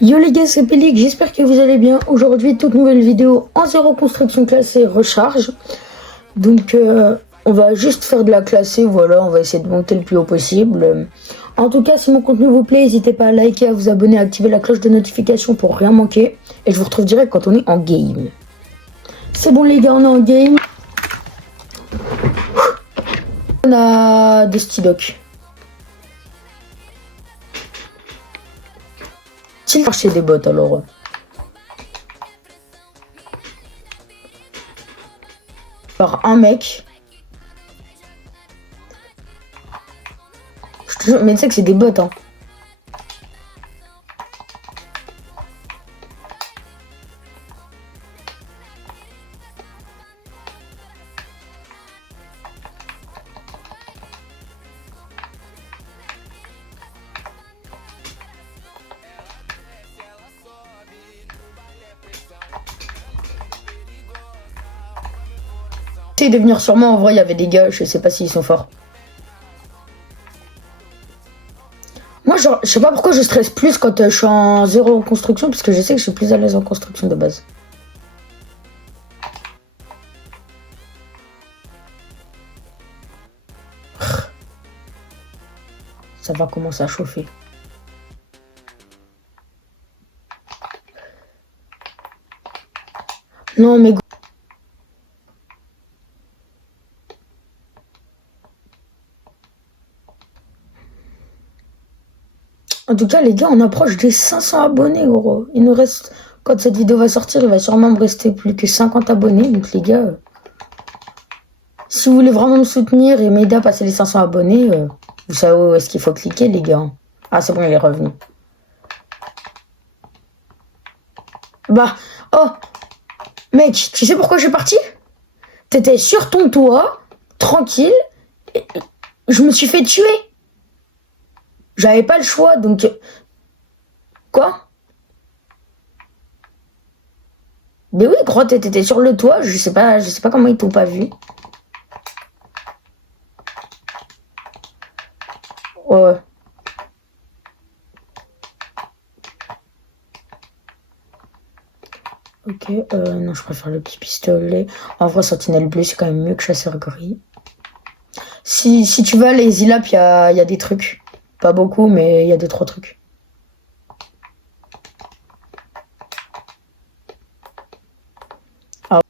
Yo les gars, c'est Pélic, j'espère que vous allez bien. Aujourd'hui, toute nouvelle vidéo en zéro construction classée recharge. Donc on va juste faire de la classée, voilà, on va essayer de monter le plus haut possible. En tout cas, si mon contenu vous plaît, n'hésitez pas à liker, à vous abonner, à activer la cloche de notification pour rien manquer. Et je vous retrouve direct quand on est en game. C'est bon les gars, on est en game. On a des stylocs. S'il cherchait des bots alors. Par un mec. Je te jure, mais tu sais que c'est des bots, hein. De venir sur moi, en vrai il y avait des gars, je sais pas s'ils sont forts. Moi genre, je sais pas pourquoi je stresse plus quand je suis en zéro en construction, parce que je sais que je suis plus à l'aise en construction de base. Ça va commencer à chauffer. Non mais en tout cas, les gars, on approche des 500 abonnés, gros. Il nous reste, quand cette vidéo va sortir, il va sûrement me rester plus que 50 abonnés. Donc, les gars, si vous voulez vraiment me soutenir et m'aider à passer les 500 abonnés, vous savez où est-ce qu'il faut cliquer, les gars. Ah, c'est bon, il est revenu. Bah, oh, mec, tu sais pourquoi je suis parti? T'étais sur ton toit, tranquille, et je me suis fait tuer. J'avais pas le choix, donc... Quoi? Mais oui, gros, t'étais sur le toit, je sais pas comment ils t'ont pas vu. Ouais. Ok, non, je préfère le petit pistolet. En vrai, sentinelle bleu, c'est quand même mieux que chasseur gris. Si tu vas, les ILAP, il y a des trucs. Pas beaucoup, mais il y a 2-3 trucs. Ah.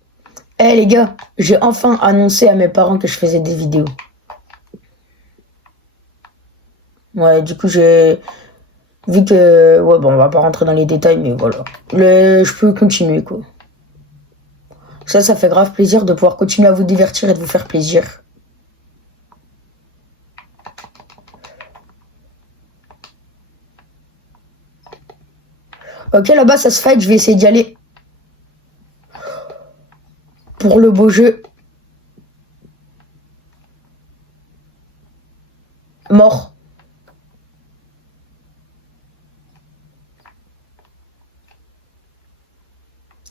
Eh les gars, j'ai enfin annoncé à mes parents que je faisais des vidéos. Ouais, du coup, j'ai... Vu que... Ouais, bon, on va pas rentrer dans les détails, mais voilà. Je peux continuer, quoi. Ça fait grave plaisir de pouvoir continuer à vous divertir et de vous faire plaisir. Ok, là-bas, ça se fight, je vais essayer d'y aller. Pour le beau jeu. Mort.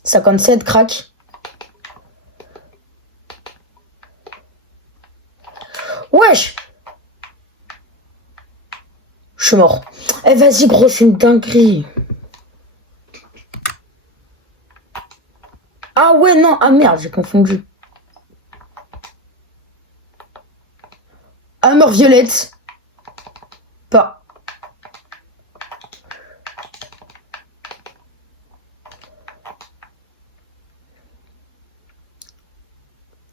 « 57, crack. Wesh. Je suis mort. Eh, vas-y, gros, c'est une dinguerie. Ah ouais, non, ah merde, j'ai confondu. Armure violette. Pas.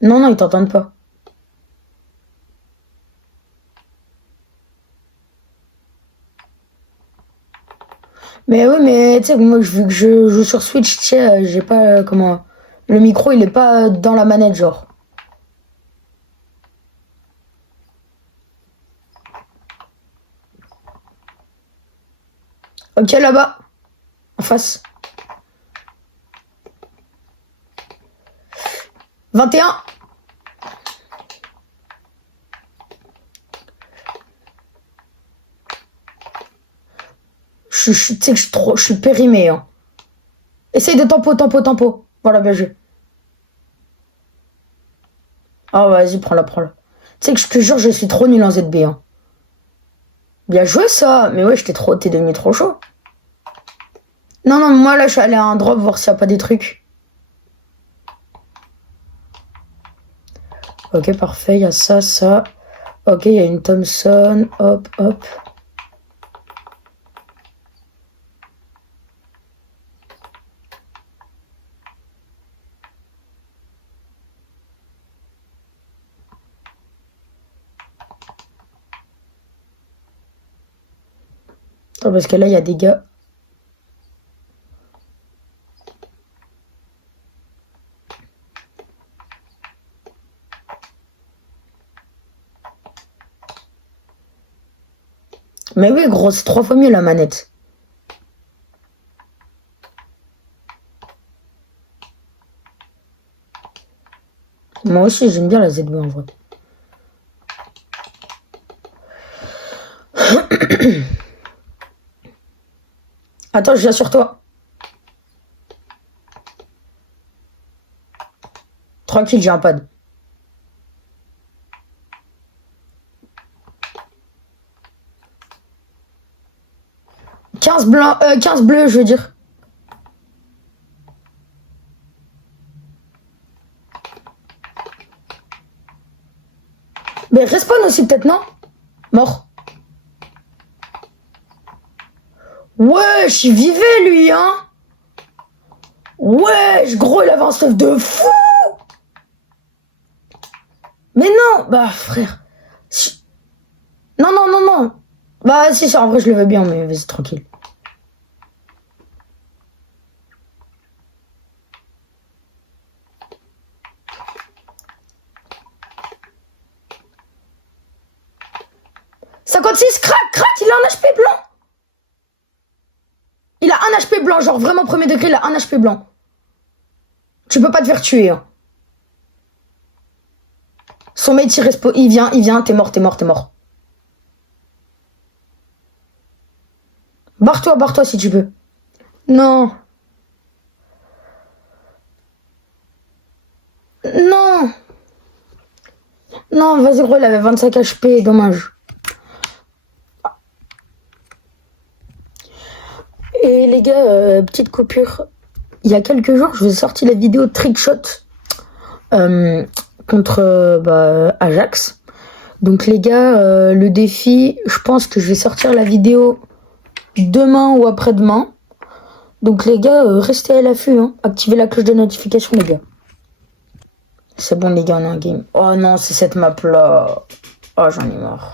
Non, non, ils t'entendent pas. Mais oui, mais tu sais, moi, vu que je joue sur Switch, tu sais, j'ai pas, comment... Le micro, il est pas dans la manette, genre. Ok, là-bas. En face. 21. Tu sais que je suis périmé, hein. Essaye de tempo. Voilà, bien joué. Ah, vas-y, prends-la. Tu sais que je te jure, je suis trop nul en ZB, hein. Bien joué, ça. Mais ouais, t'es devenu trop chaud. Non, non, moi là, je suis allé à un drop voir s'il n'y a pas des trucs. Ok, parfait, il y a ça, ça. Ok, il y a une Thompson. Hop, hop. Oh, parce que là, il y a des gars. Mais oui, gros, c'est 3 fois mieux la manette. Moi aussi, j'aime bien la ZB en vrai. Attends, je viens sur toi. Tranquille, j'ai un pad. 15 blancs, 15 bleus, je veux dire. Mais respawn aussi, peut-être, non? Mort. Wesh, il vivait, lui, hein? Wesh, gros, il avait un stuff de fou! Mais non! Bah, frère. Non, non, non, non. Bah, si, en vrai, je le veux bien, mais vas-y, tranquille. « 56, crac, crac, il a un HP blanc! Il a un HP blanc, genre vraiment premier degré, il a un HP blanc. Tu peux pas te faire tuer, hein. Son mate, il vient, t'es mort, t'es mort, t'es mort. Barre-toi si tu peux. Non. Non. Non, vas-y, gros, il avait 25 HP, dommage. Et les gars, petite coupure. Il y a quelques jours, je vous ai sorti la vidéo Trickshot contre Ajax. Donc les gars, le défi, je pense que je vais sortir la vidéo demain ou après-demain. Donc les gars, restez à l'affût, hein. Activez la cloche de notification, les gars. C'est bon, les gars, on a un game. Oh non, c'est cette map-là. Oh, j'en ai marre.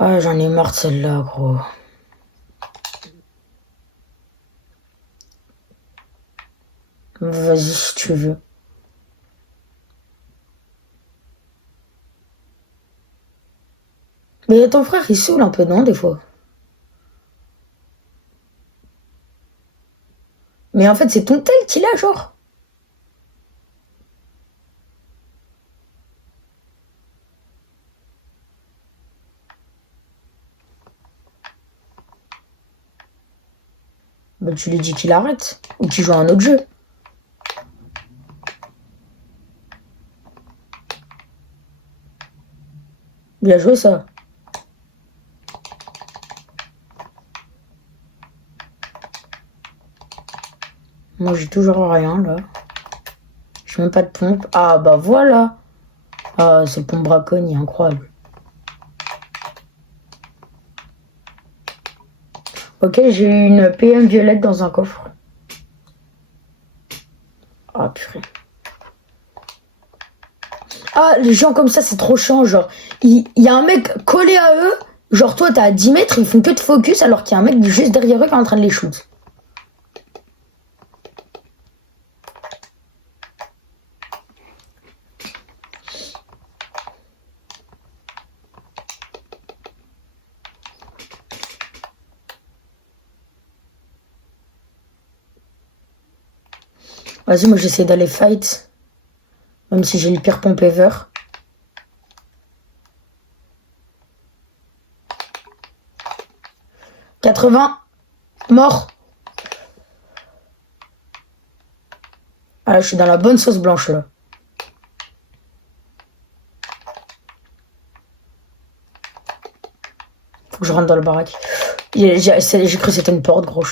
Ah, j'en ai marre de celle-là, gros. Vas-y, si tu veux. Mais ton frère, il saoule un peu, non, des fois? Mais en fait, c'est ton tel qu'il a, genre. Bah, tu lui dis qu'il arrête. Ou qu'il joue à un autre jeu. Bien joué, ça. Moi, j'ai toujours rien, là. J'ai même pas de pompe. Ah, bah voilà. Ah, c'est le pompe braconnier, incroyable. Ok, j'ai une PM violette dans un coffre. Ah, purée. Ah, les gens comme ça, c'est trop chiant, genre. Il y a un mec collé à eux. Genre, toi, t'es à 10 mètres, ils font que de focus, alors qu'il y a un mec juste derrière eux qui est en train de les shoot. Vas-y, moi, j'essaie d'aller fight. Même si j'ai le pire pompe ever. « 80. Mort. Ah, je suis dans la bonne sauce blanche, là. Faut que je rentre dans le baraque. J'ai cru que c'était une porte, gros.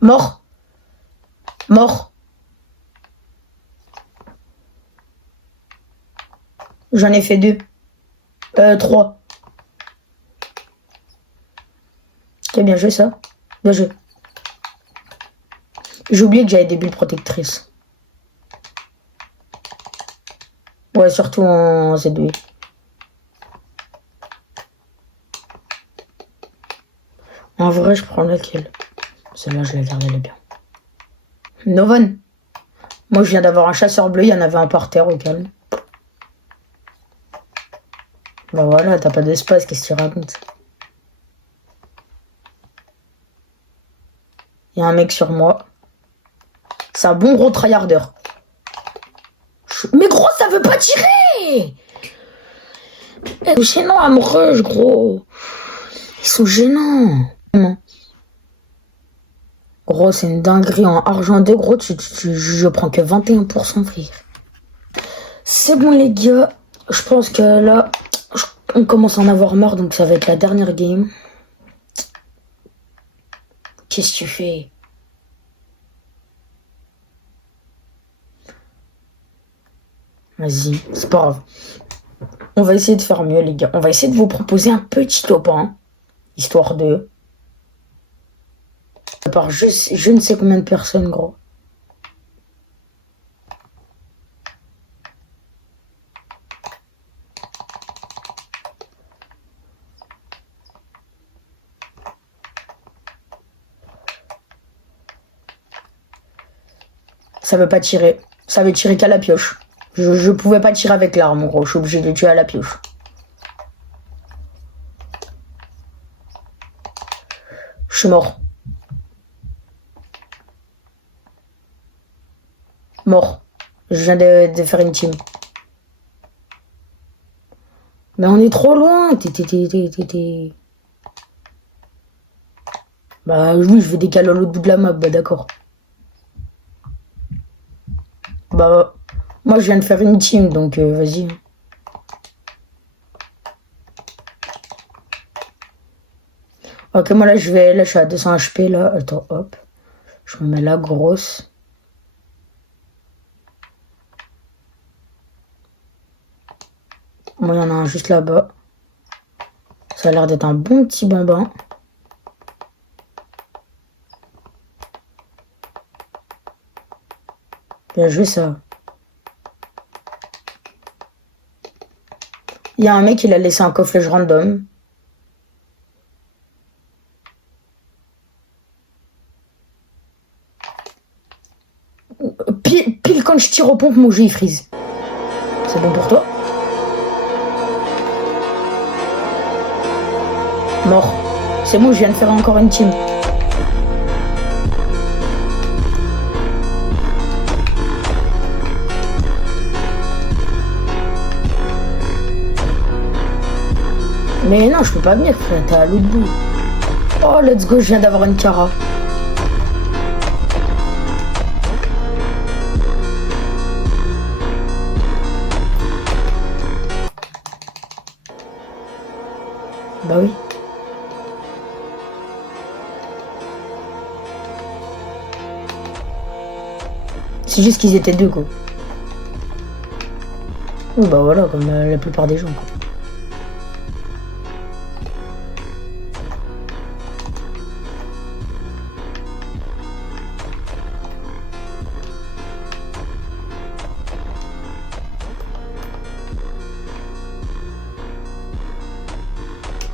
Mort. Mort. J'en ai fait 2. 3. Ok, bien joué ça. Bien joué. J'ai oublié que j'avais des bulles protectrices. Ouais, surtout en Z2. En vrai, je prends laquelle? Celle-là, je l'ai gardée, elle est bien. Novan. Moi, je viens d'avoir un chasseur bleu. Il y en avait un par terre, au calme. Bah voilà, t'as pas d'espace, qu'est-ce que tu racontes? Il y a un mec sur moi. C'est un bon gros tryharder. Mais gros, ça veut pas tirer! Ils sont gênants, amoureux, gros. Ils sont gênants. Gros, c'est une dinguerie. En argent 2, gros, je prends que 21%, frère. C'est bon, les gars. Je pense que là, on commence à en avoir marre, donc ça va être la dernière game. Qu'est-ce que tu fais? Vas-y, c'est pas grave. On va essayer de faire mieux, les gars. On va essayer de vous proposer un petit top 1. Histoire de... À part je ne sais combien de personnes, gros. Ça veut pas tirer. Ça veut tirer qu'à la pioche. Je pouvais pas tirer avec l'arme, gros. Je suis obligé de tuer à la pioche. Je suis mort. Mort. Je viens de faire une team. Mais on est trop loin. Bah oui, je vais décaler à l'autre bout de la map. Bah d'accord. Bah moi je viens de faire une team, donc vas-y. Ok, moi là je suis à 200 HP là. Attends, hop. Je me mets la grosse. Moi il y en a un juste là-bas. Ça a l'air d'être un bon petit bambin. Bien joué ça. Il y a un mec, il a laissé un coffret random. Pile quand je tire aux pompes, mon jeu il freeze. C'est bon pour toi? Mort. C'est bon, je viens de faire encore une team. Mais non, je peux pas venir, frère, t'es à l'autre bout. Oh, let's go, je viens d'avoir une cara. Bah oui. C'est juste qu'ils étaient deux, quoi. Oui, bah voilà, comme la plupart des gens, quoi.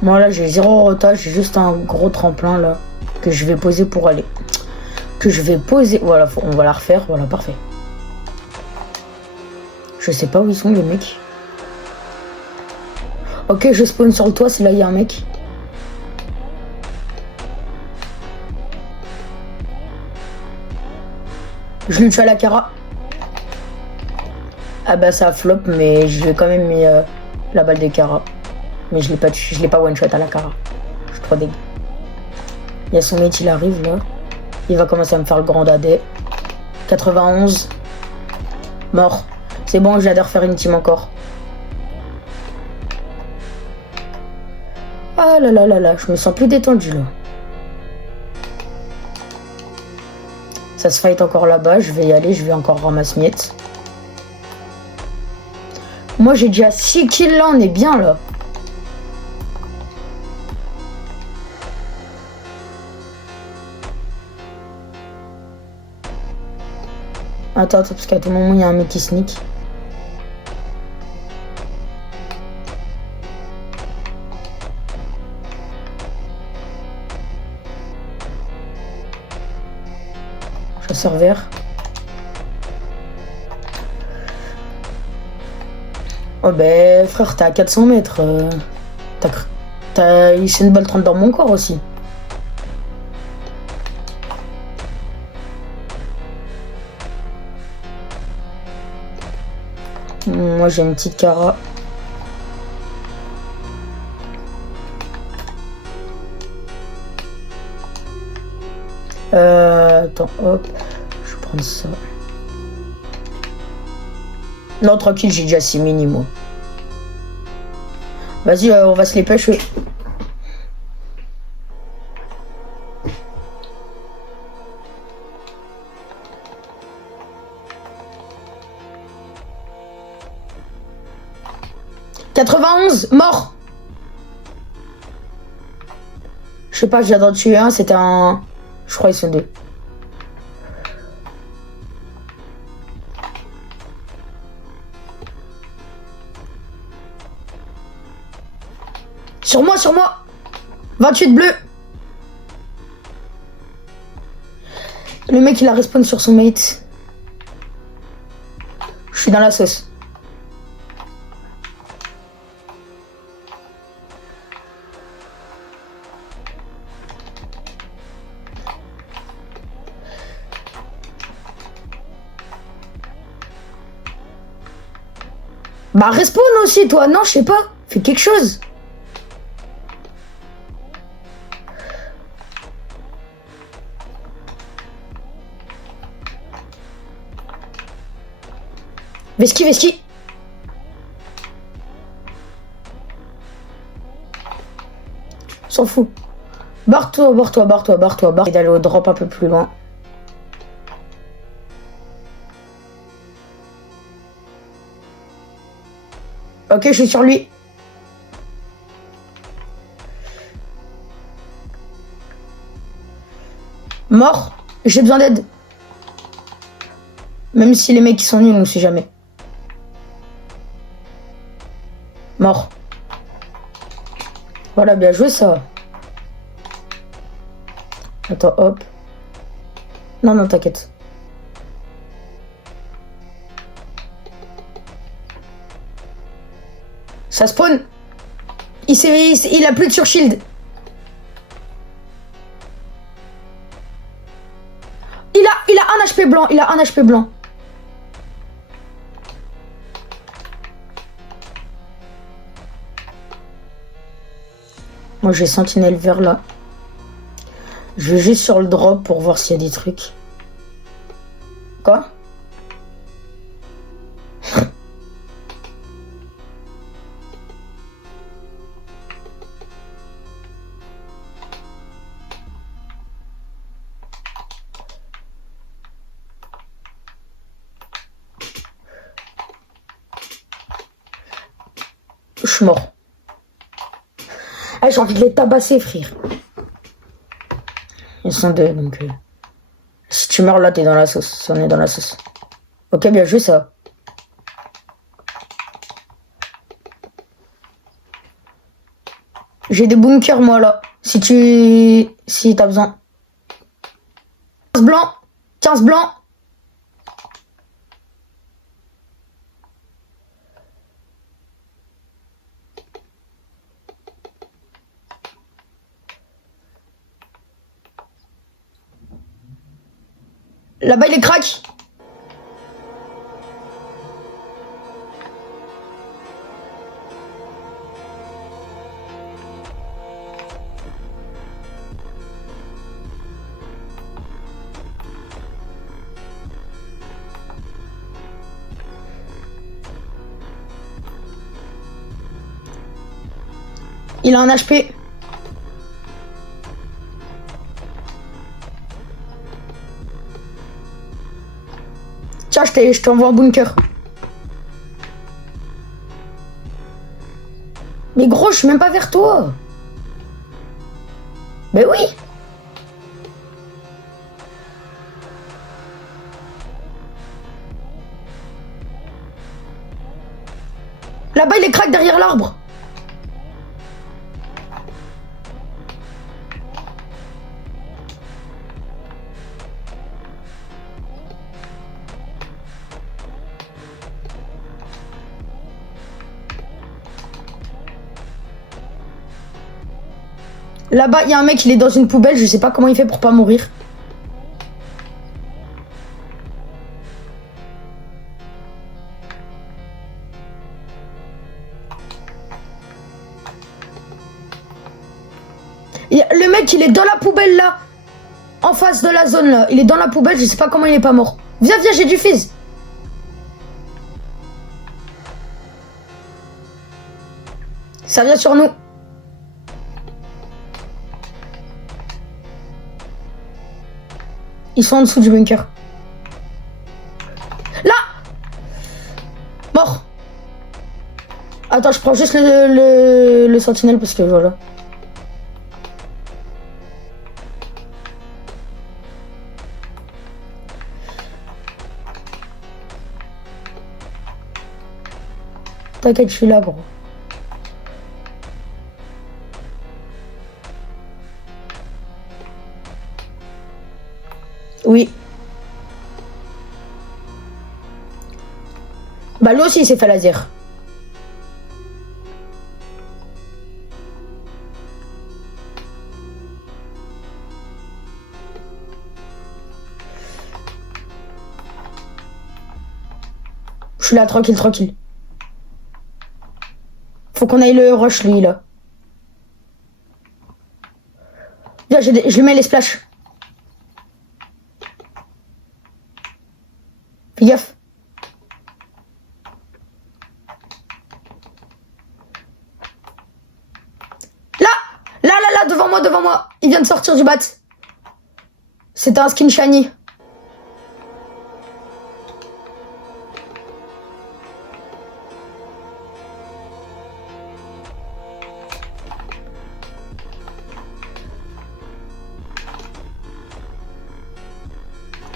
Moi là j'ai 0 rota, j'ai juste un gros tremplin là que je vais poser pour aller. Que je vais poser. Voilà, on va la refaire, voilà, parfait. Je sais pas où ils sont les mecs. Ok, je spawn sur le toit, c'est là il y a un mec. Je lui tue à la cara. Ah bah ça flop, mais je lui ai quand même mis la balle des cara. Mais je l'ai pas one shot à la cara. Je suis trop dégueu. Il y a son mate, il arrive là. Il va commencer à me faire le grand dadé. 91. Mort. C'est bon, j'adore faire une team encore. Ah là là là là, je me sens plus détendu là. Ça se fight encore là-bas, je vais y aller, je vais encore ramasser miettes. Moi j'ai déjà 6 kills là, on est bien là. Attends, parce qu'à tout moment il y a un mec qui sneak. Chasseur vert. Oh ben frère, t'es à 400 mètres. C'est une balle 30 dans mon corps aussi. Moi j'ai une petite cara. Attends, hop, je vais prendre ça. Non, tranquille, j'ai déjà 6 mini moi. Vas-y, on va se les pêcher. « 91, mort. Je sais pas, j'ai d'en tuer un, c'était un... Je crois qu'ils sont deux. Sur moi, sur moi. 28 bleu. Le mec, il a respawn sur son mate. Je suis dans la sauce. Bah respawn aussi toi, non je sais pas, fais quelque chose. Veski, Veski. S'en fout. Barre-toi, barre-toi, barre-toi, barre-toi, barre. Et d'aller au drop un peu plus loin. Ok, je suis sur lui. Mort. J'ai besoin d'aide. Même si les mecs ils sont nuls, on sait jamais. Mort. Voilà, bien joué ça. Attends, hop. Non, non, t'inquiète. Ça spawn. Il a plus de sur shield. Il a un HP blanc. Il a un HP blanc. Moi j'ai sentinelle vert là. Je vais juste sur le drop pour voir s'il y a des trucs. Quoi? Je suis mort. Ah, j'ai envie de les tabasser, frère. Ils sont deux, donc... Si tu meurs là, t'es dans la sauce. On est dans la sauce. Ok, bien joué, ça. J'ai des bunkers, moi, là. Si t'as besoin. 15 blancs. 15 blancs. Là-bas, il est crack. Il a un HP. Tiens, je t'envoie un bunker. Mais gros, je suis même pas vers toi. Mais oui. Là-bas, il est crack derrière l'arbre. Là-bas, il y a un mec, il est dans une poubelle. Je sais pas comment il fait pour pas mourir. Le mec, il est dans la poubelle là. En face de la zone là. Il est dans la poubelle. Je sais pas comment il est pas mort. Viens, viens, j'ai du fizz. Ça vient sur nous. Ils sont en dessous du bunker. Là! Mort! Attends, je prends juste le sentinelle parce que voilà. T'inquiète, je suis là, gros. Oui. Bah lui aussi il s'est fait laser. Je suis là, tranquille, tranquille. Faut qu'on aille le rush lui là. Viens, je lui mets les splashs. Fais gaffe. Là, devant moi, devant moi. Il vient de sortir du bat. C'était un skin shiny.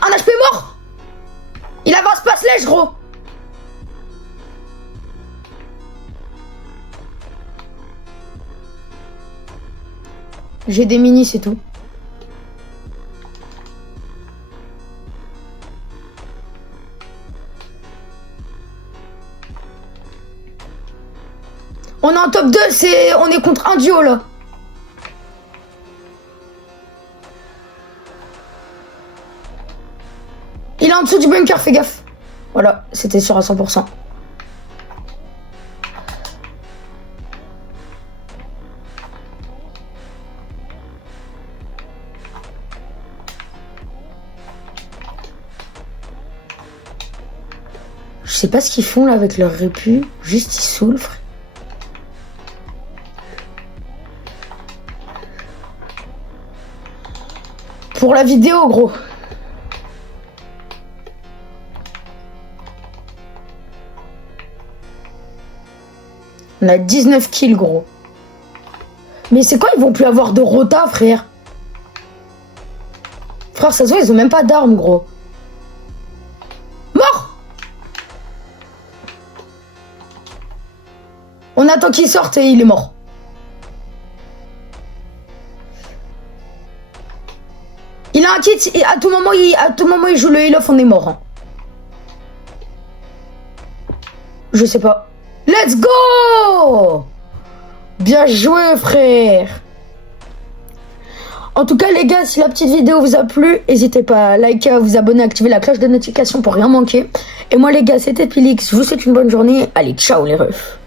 Un HP mort. Il avance pas slash, gros. J'ai des minis, c'est tout. On est en top 2, on est contre un duo là. Il est en dessous du bunker, fais gaffe. Voilà, c'était sûr à 100%. Je sais pas ce qu'ils font là avec leur répu. Juste ils saoulent, frère. Pour la vidéo, gros. On a 19 kills, gros. Mais c'est quoi, ils vont plus avoir de rota, frère? Frère, ça se voit, ils ont même pas d'armes, gros. Mort! On attend qu'il sorte et il est mort. Il a un kit et à tout moment, il joue le heal-off, on est mort. Hein. Je sais pas. Let's go! Bien joué, frère! En tout cas, les gars, si la petite vidéo vous a plu, n'hésitez pas à liker, à vous abonner, à activer la cloche de notification pour rien manquer. Et moi, les gars, c'était Pilix. Je vous souhaite une bonne journée. Allez, ciao, les refs!